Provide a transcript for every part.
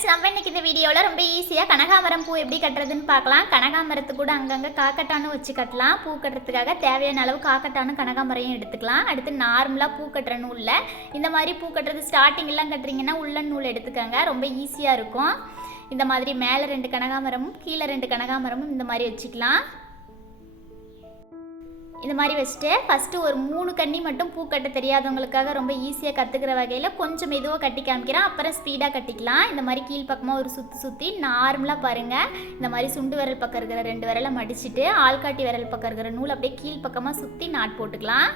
Friends நம்ம இன்னைக்கு இந்த வீடியோல ரொம்ப ஈஸியா கனகாமரம் பூ எப்படி கட்டறதுன்னு பார்க்கலாம். கனகாமரத்துக்கு கூட அங்கங்க காக்கட்டான் வச்சு கட்டலாம். பூ கட்டறதுக்காக தேவையான அளவு காக்கட்டான் கனகாமரையும் எடுத்துக்கலாம். அடுத்து நார்மலா பூ கட்டற நூல்ல இந்த மாதிரி பூ கட்டறது ஸ்டார்டிங் எல்லாம் கட்டறீங்கன்னா உள்ளன் நூல் எடுத்துக்கங்க. ரொம்ப ஈஸியா இருக்கும். இந்த மாதிரி மேலே 2 கனகாமரமும் கீழ 2 கனகாமரமும் இந்த மாதிரி வச்சுக்கலாம். இந்த மாதிரி வச்சிட்டு ஃபர்ஸ்ட் ஒரு 3 கண்ணி மட்டும் பூ கட்ட தெரியாதவங்களுக்காக ரொம்ப ஈஸியா கத்துக்கிற வகையில கொஞ்சம் மெதுவா கட்டி காமிக்கிறேன். அப்புறம் ஸ்பீடா கட்டிக்கலாம். இந்த மாதிரி கீழ் பக்கமா ஒரு சுத்தி நார்மலா பாருங்க. இந்த மாதிரி சுண்டு விரல் பக்கம் இருக்கிற 2 விரலை மடிச்சிட்டு ஆள்காட்டி விரல் பக்கம் இருக்கிற நூல் அப்படியே கீழ் பக்கமா சுத்தி நாட் போட்டுக்கலாம்.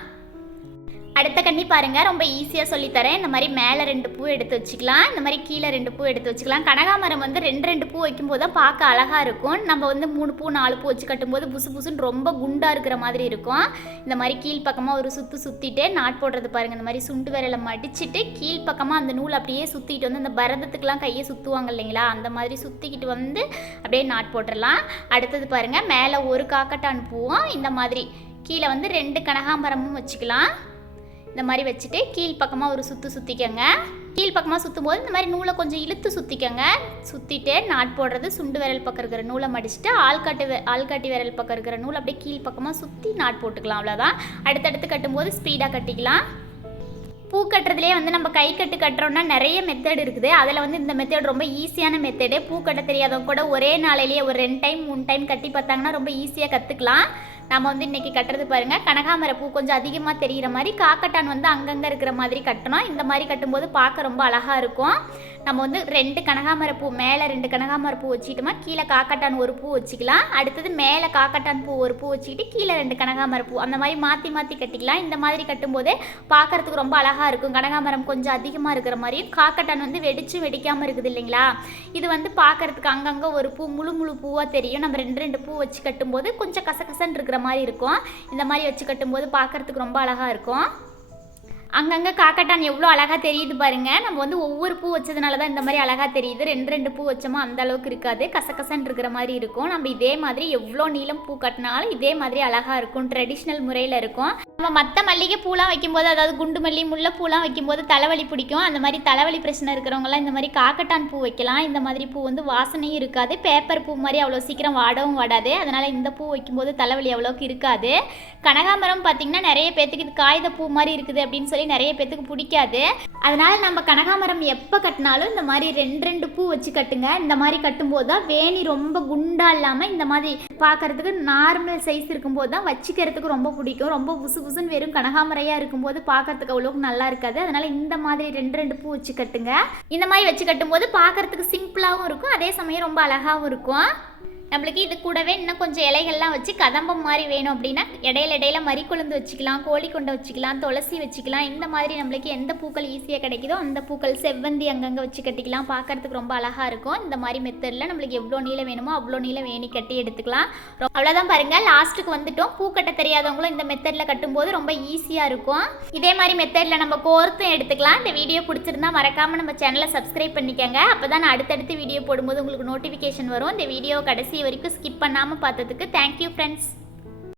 அடுத்த கண்ணி பாருங்க, ரொம்ப ஈஸியா சொல்லி தரேன். இந்த மாதிரி மேலே 2 பூ எடுத்து வச்சுக்கலாம். இந்த மாதிரி கீழே 2 பூ எடுத்து வச்சுக்கலாம். கனகாமரம் வந்து 2 பூ வைக்கும்போது தான் பார்க்க அழகா இருக்கும். நம்ம வந்து 3 பூ 4 பூ வச்சு கட்டும்போது புசு புசுன்னு ரொம்ப குண்டா இருக்கிற மாதிரி இருக்கும். இந்த மாதிரி கீழ் பக்கமா ஒரு சுத்திட்டு நாட் போடுறது பாருங்க. இந்த மாதிரி சுண்டு விரலை மடிச்சிட்டு கீழ் பக்கமா அந்த நூல் அப்படியே சுத்திட்டு வந்து அந்த பரதத்துக்குலாம் கையை சுத்துவாங்க இல்லைங்களா, அந்த மாதிரி சுத்திக்கிட்டு வந்து அப்படியே நாட் போட்டுடலாம். அடுத்தது பாருங்க, மேலே ஒரு காக்கட்டான் பூவும் இந்த மாதிரி கீழே வந்து 2 கனகாமரமும் வச்சுக்கலாம். இந்த மாதிரி வச்சுட்டு கீழ் பக்கமாக ஒரு சுற்றிக்கங்க. கீழ் பக்கமாக சுற்றும் போது இந்த மாதிரி நூலை கொஞ்சம் இழுத்து சுற்றிக்கங்க. சுற்றிட்டு நாட் போடுறது சுண்டு விரல் பக்கம் இருக்கிற நூலை மடிச்சுட்டு ஆள்காட்டி விரல் பக்கம் இருக்கிற நூல் அப்படியே கீழ் பக்கமாக சுற்றி நாட் போட்டுக்கலாம். அவ்வளோதான். அடுத்தடுத்து கட்டும்போது ஸ்பீடாக கட்டிக்கலாம். பூ கட்டுறதுலேயே வந்து நம்ம கை கட்டு கட்டுறோம்னா நிறைய மெத்தட் இருக்குது. அதில் வந்து இந்த மெத்தட் ரொம்ப ஈஸியான மெத்தடு. பூ கட்ட தெரியாதவங்க கூட ஒரே நாளையிலேயே ஒரு 2 டைம் 3 டைம் கட்டி பார்த்தாங்கன்னா ரொம்ப ஈஸியாக கற்றுக்கலாம். நம்ம வந்து இன்றைக்கி கட்டுறது பாருங்கள், கனகாமர பூ கொஞ்சம் அதிகமாக தெரிகிற மாதிரி காக்கட்டான் வந்து அங்கங்கே இருக்கிற மாதிரி கட்டணும். இந்த மாதிரி கட்டும்போது பார்க்க ரொம்ப அழகாக இருக்கும். நம்ம வந்து 2 கனகாமர பூ மேலே 2 கனகாமர பூ வச்சுக்கிட்டோமா, கீழே காக்கட்டான் ஒரு பூ வச்சுக்கலாம். அடுத்தது மேலே காக்கட்டான் பூ ஒரு பூ வச்சுக்கிட்டு கீழே 2 கனகாமர பூ அந்த மாதிரி மாற்றி கட்டிக்கலாம். இந்த மாதிரி கட்டும்போதே பார்க்குறதுக்கு ரொம்ப அழகாக இருக்கும். கனகாமரம் கொஞ்சம் அதிகமாக இருக்கிற மாதிரியும் காக்கட்டான் வந்து வெடிக்காமல் இருக்குது இல்லைங்களா. இது வந்து பார்க்குறதுக்கு அங்கங்கே ஒரு பூ முழு பூவாக தெரியும். நம்ம 2 பூ வச்சு கட்டும்போது கொஞ்சம் கசகசன்னு இருக்கிற மாதிரி இருக்கும். இந்த மாதிரி வச்சு கட்டும்போது பார்க்குறதுக்கு ரொம்ப அழகாக இருக்கும். அங்கங்கே காக்கட்டான் எவ்வளோ அழகாக தெரியுது பாருங்கள். நம்ம வந்து ஒவ்வொரு பூ வச்சதுனால தான் இந்த மாதிரி அழகாக தெரியுது. 2 பூ வச்சோமா அந்த அளவுக்கு இருக்காது, கசகசன்னு இருக்கிற மாதிரி இருக்கும். நம்ம இதே மாதிரி எவ்வளோ நீளம் பூ கட்டினாலும் இதே மாதிரி அழகாக இருக்கும். ட்ரெடிஷ்னல் முறையில் இருக்கும். நம்ம மற்ற மல்லிகை பூலாம் வைக்கும்போது, அதாவது குண்டு மல்லி முல்லை பூலாம் வைக்கும்போது தலைவலி பிடிக்கும். அந்த மாதிரி தலைவலி பிரச்சனை இருக்கிறவங்களாம் இந்த மாதிரி காக்கட்டான் பூ வைக்கலாம். இந்த மாதிரி பூ வந்து வாசனையும் இருக்காது, பேப்பர் பூ மாதிரி அவ்வளோ சீக்கிரம் வாடவும் வாடாது. அதனால் இந்த பூ வைக்கும்போது தலைவலி அவ்வளோக்கு இருக்காது. கனகாமரம் பார்த்திங்கன்னா நிறைய பேர்த்துக்கு இது காகித பூ மாதிரி இருக்குது அப்படின்னு சொல்லி நிறைய பேத்துக்கு பிடிக்காது. அதனால நம்ம கனகாமரம் எப்போ கட்டினாலும் இந்த மாதிரி 2 பூ வச்சு கட்டுங்க. இந்த மாதிரி கட்டும்போது தான் வேணி ரொம்ப குண்டா இல்லாமல் இந்த மாதிரி பார்க்கறதுக்கு நார்மல் சைஸ் இருக்கும்போது தான் வச்சுக்கிறதுக்கு ரொம்ப பிடிக்கும். ரொம்ப புசுன்னு வெறும் கனகாமரையாக இருக்கும்போது பார்க்கறதுக்கு அவ்வளோக்கு நல்லா இருக்காது. அதனால இந்த மாதிரி 2 பூ வச்சு கட்டுங்க. இந்த மாதிரி வச்சு கட்டும்போது பார்க்கறதுக்கு சிம்பிளாகவும் இருக்கும், அதே சமயம் ரொம்ப அழகாகவும் இருக்கும். நம்மளுக்கு இது கூடவே இன்னும் கொஞ்சம் இலைகள்லாம் வச்சு கதம்பம் மாதிரி வேணும் அப்படின்னா இடையில மறிக்கொழுந்து வச்சுக்கலாம், கோழி கொண்டை வச்சுக்கலாம், துளசி வச்சுக்கலாம். இந்த மாதிரி நம்மளுக்கு எந்த பூக்கள் ஈஸியாக கிடைக்குதோ அந்த பூக்கள், செவ்வந்தி அங்கங்கே வச்சு கட்டிக்கலாம். பார்க்கறதுக்கு ரொம்ப அழகாக இருக்கும். இந்த மாதிரி மெத்தடில் நம்மளுக்கு எவ்வளோ நீளம் வேணுமோ அவ்வளோ நீளம் வேணி கட்டி எடுத்துக்கலாம். அவ்வளோதான் பாருங்கள், லாஸ்ட்டுக்கு வந்துட்டோம். பூ கட்ட தெரியாதவங்களும் இந்த மெத்தடில் கட்டும்போது ரொம்ப ஈஸியாக இருக்கும். இதே மாதிரி மெத்தடில் நம்ம கோர்த்தும் எடுத்துக்கலாம். இந்த வீடியோ பிடிச்சிருந்தா மறக்காமல் நம்ம சேனலை சப்ஸ்கிரைப் பண்ணிக்கோங்க. அப்போ தான் நான் அடுத்தடுத்து வீடியோ போடும்போது உங்களுக்கு நோட்டிஃபிகேஷன் வரும். இந்த வீடியோ கடைசி வரைக்கும் ஸ்கிப் பண்ணாமல் பார்த்ததுக்கு தேங்க்யூ ஃப்ரெண்ட்ஸ்.